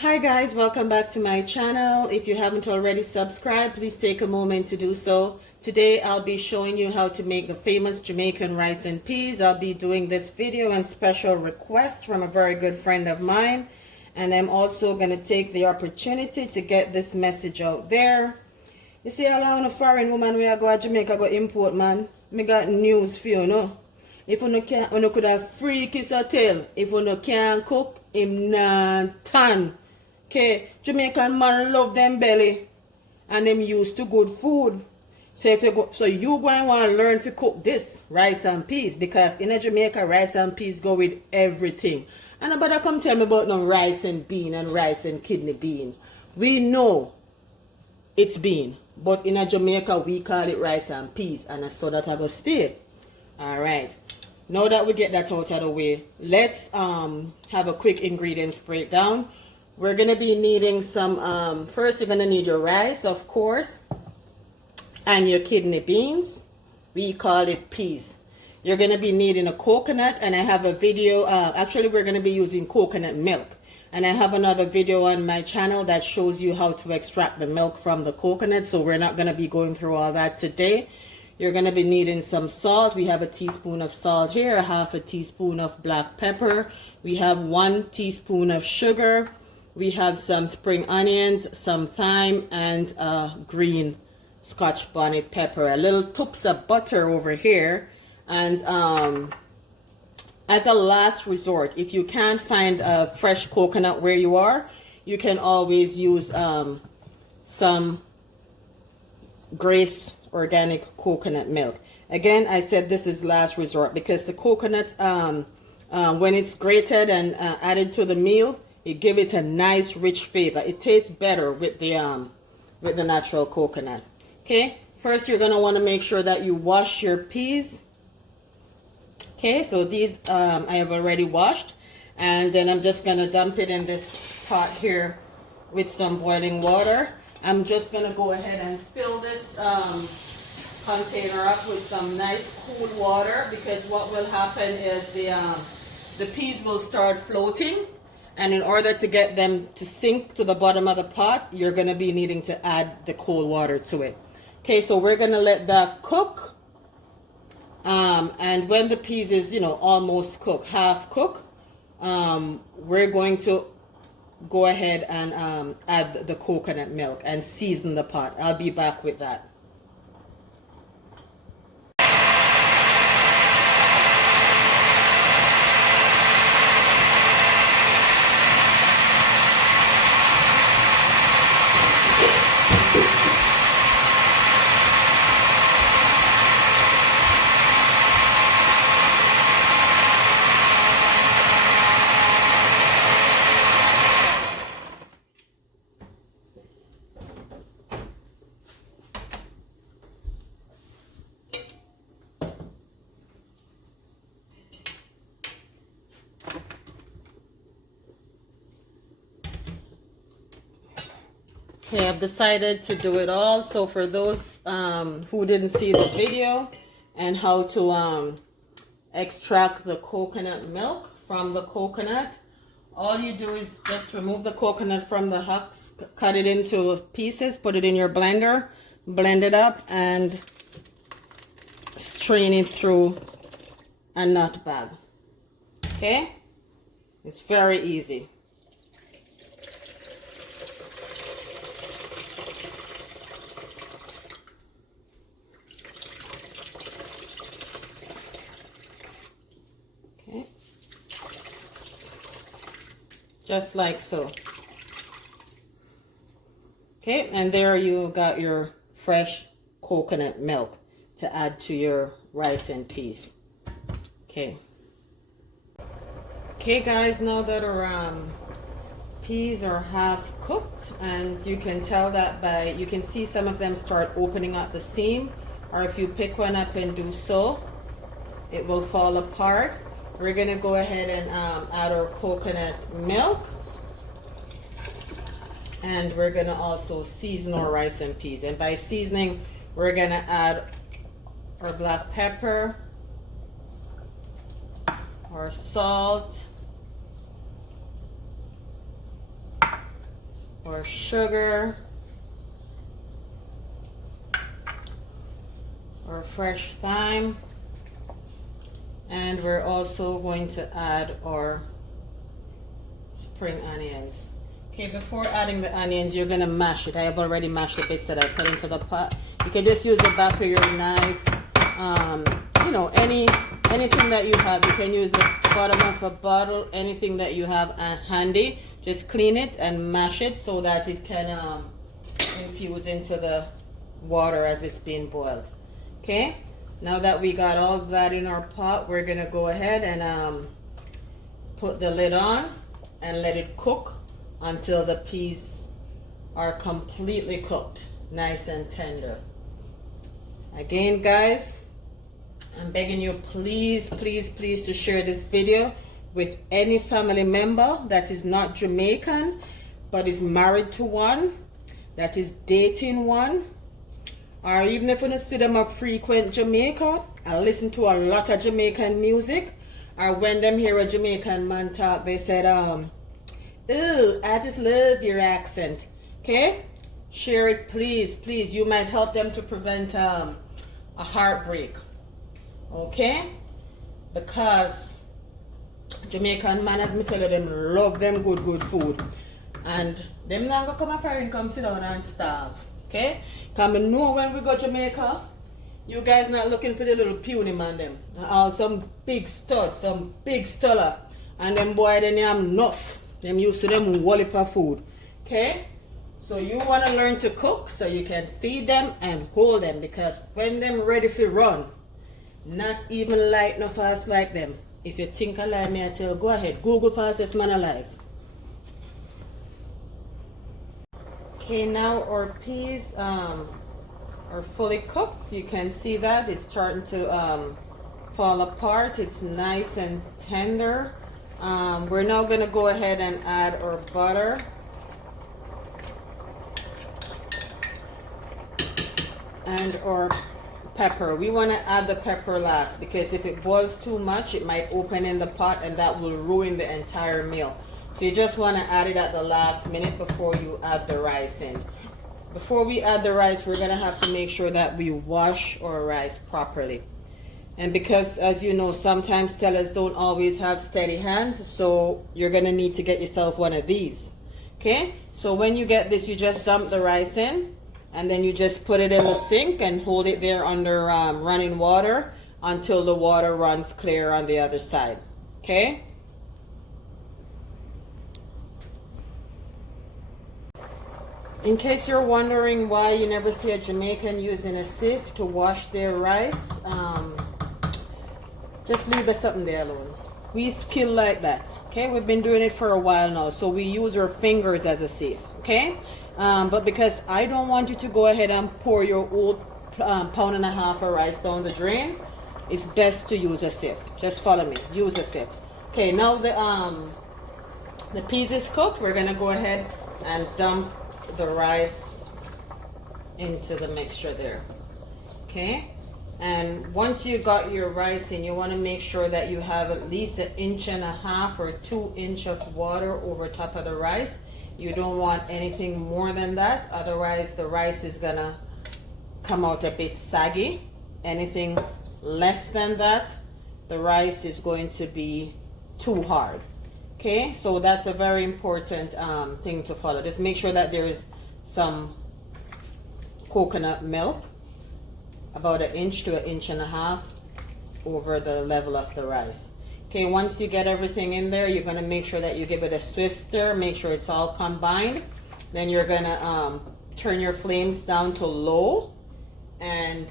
Hi guys, welcome back to my channel. If you haven't already subscribed, please take a moment to do so. Today I'll be showing you how to make the famous Jamaican rice and peas. I'll be doing this video on special request from a very good friend of mine. And I'm also going to take the opportunity to get this message out there. You see, allowing a foreign woman where I go to Jamaica go import, man. Me got news for you, no? If you could have free kiss or tail, if you can't cook, him not tan. Okay, Jamaican man love them belly and them used to good food. So if you go, so you going to want to learn to cook this rice and peas, because in a Jamaica rice and peas go with everything. And nobody come tell me about no rice and bean and rice and kidney bean. We know it's bean, but in a Jamaica we call it rice and peas, and I saw that I go stay. All right. Now that we get that out of the way, let's have a quick ingredients breakdown. We're going to be needing some, first you're going to need your rice, of course, and your kidney beans. We call it peas. You're going to be needing a coconut, and I have a video, actually we're going to be using coconut milk. And I have another video on my channel that shows you how to extract the milk from the coconut, so we're not going to be going through all that today. You're going to be needing some salt. We have a teaspoon of salt here, a half a teaspoon of black pepper. We have 1 teaspoon of sugar. We have some spring onions, some thyme, and green Scotch bonnet pepper. A little toops of butter over here. And as a last resort, if you can't find a fresh coconut where you are, you can always use some Grace organic coconut milk. Again, I said this is last resort because the coconut, when it's grated and added to the meal, it gives it a nice rich flavor. It tastes better with the natural coconut. Okay, first you're gonna want to make sure that you wash your peas. Okay, so these I have already washed, and then I'm just gonna dump it in this pot here with some boiling water. I'm just gonna go ahead and fill this container up with some nice cool water, because what will happen is the peas will start floating, and in order to get them to sink to the bottom of the pot, you're gonna be needing to add the cold water to it. Okay, so we're gonna let that cook, and when the peas is, you know, almost cooked, half cooked, we're going to go ahead and add the coconut milk and season the pot. I'll be back with that. Okay, I've decided to do it all. So for those who didn't see the video and how to extract the coconut milk from the coconut, all you do is just remove the coconut from the husks, cut it into pieces, put it in your blender, blend it up, and strain it through a nut bag. Okay, it's very easy. Just like so. Okay, and there you got your fresh coconut milk to add to your rice and peas. Okay. Okay guys, now that our peas are half cooked, and you can tell that by, you can see some of them start opening at the seam, or if you pick one up and do so, it will fall apart. We're gonna go ahead and add our coconut milk, and we're gonna also season our rice and peas. And by seasoning, we're gonna add our black pepper, our salt, or sugar or fresh thyme. And we're also going to add our spring onions. Okay, before adding the onions, you're gonna mash it. I have already mashed the bits that I put into the pot. You can just use the back of your knife. You know, anything that you have. You can use the bottom of a bottle, anything that you have handy. Just clean it and mash it so that it can infuse into the water as it's being boiled. Okay, now that we got all of that in our pot, we're gonna go ahead and put the lid on and let it cook until the peas are completely cooked, nice and tender. Again, guys, I'm begging you, please, please, please, to share this video with any family member that is not Jamaican but is married to one, that is dating one, or even if you see them a frequent Jamaica, I listen to a lot of Jamaican music, or when them hear a Jamaican man talk, they said, ooh, I just love your accent. Okay, share it, please, please. You might help them to prevent a heartbreak. Okay, because Jamaican man, as me tell you, them love them good food, and them not gonna come after and come sit down and starve. Okay, because me know when we go to Jamaica, you guys not looking for the little puny man them, some big stud, some big stuller, and them boy they have enough. Them used to them wallop of food. Okay, so you want to learn to cook so you can feed them and hold them, because when them ready for run, not even light no fast like them. If you think alive, me I tell you, go ahead, Google fastest man alive. Okay, now our peas are fully cooked. You can see that it's starting to fall apart. It's nice and tender. We're now going to go ahead and add our butter. And our pepper. We want to add the pepper last, because if it boils too much, it might open in the pot and that will ruin the entire meal. So you just want to add it at the last minute before you add the rice in. Before we add the rice, we're going to have to make sure that we wash our rice properly. And because, as you know, sometimes tellers don't always have steady hands, so you're going to need to get yourself one of these. Okay, so when you get this, you just dump the rice in, and then you just put it in the sink and hold it there under running water until the water runs clear on the other side. Okay, in case you're wondering why you never see a Jamaican using a sieve to wash their rice, just leave the something there alone. We skill like that. Okay, we've been doing it for a while now, so we use our fingers as a sieve. Okay, but because I don't want you to go ahead and pour your old pound and a half of rice down the drain, it's best to use a sieve. Just follow me, use a sieve. Okay, now the peas is cooked. We're gonna go ahead and dump the rice into the mixture there. Okay, and once you got your rice in, you want to make sure that you have at least 1.5 inches or 2 inches of water over top of the rice. You don't want anything more than that, otherwise the rice is gonna come out a bit saggy. Anything less than that, the rice is going to be too hard. Okay, so that's a very important thing to follow. Just make sure that there is some coconut milk, about 1 inch to 1.5 inches over the level of the rice. Okay, once you get everything in there, you're gonna make sure that you give it a swift stir, make sure it's all combined. Then you're gonna turn your flames down to low and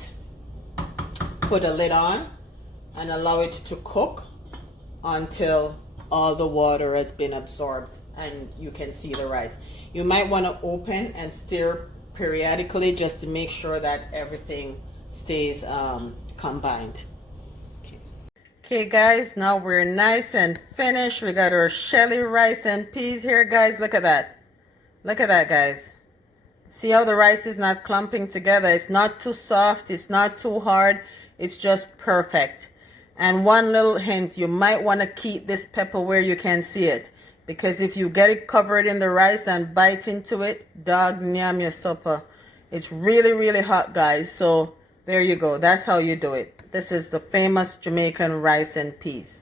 put a lid on and allow it to cook until all the water has been absorbed and you can see the rice. You might want to open and stir periodically just to make sure that everything stays combined. Okay guys, now we're nice and finished. We got our shelly rice and peas here, guys. Look at that. Look at that, guys. See how the rice is not clumping together? It's not too soft, it's not too hard, it's just perfect. And one little hint, you might want to keep this pepper where you can see it, because if you get it covered in the rice and bite into it, dog nyam your supper. It's really, really hot, guys. So there you go. That's how you do it. This is the famous Jamaican rice and peas.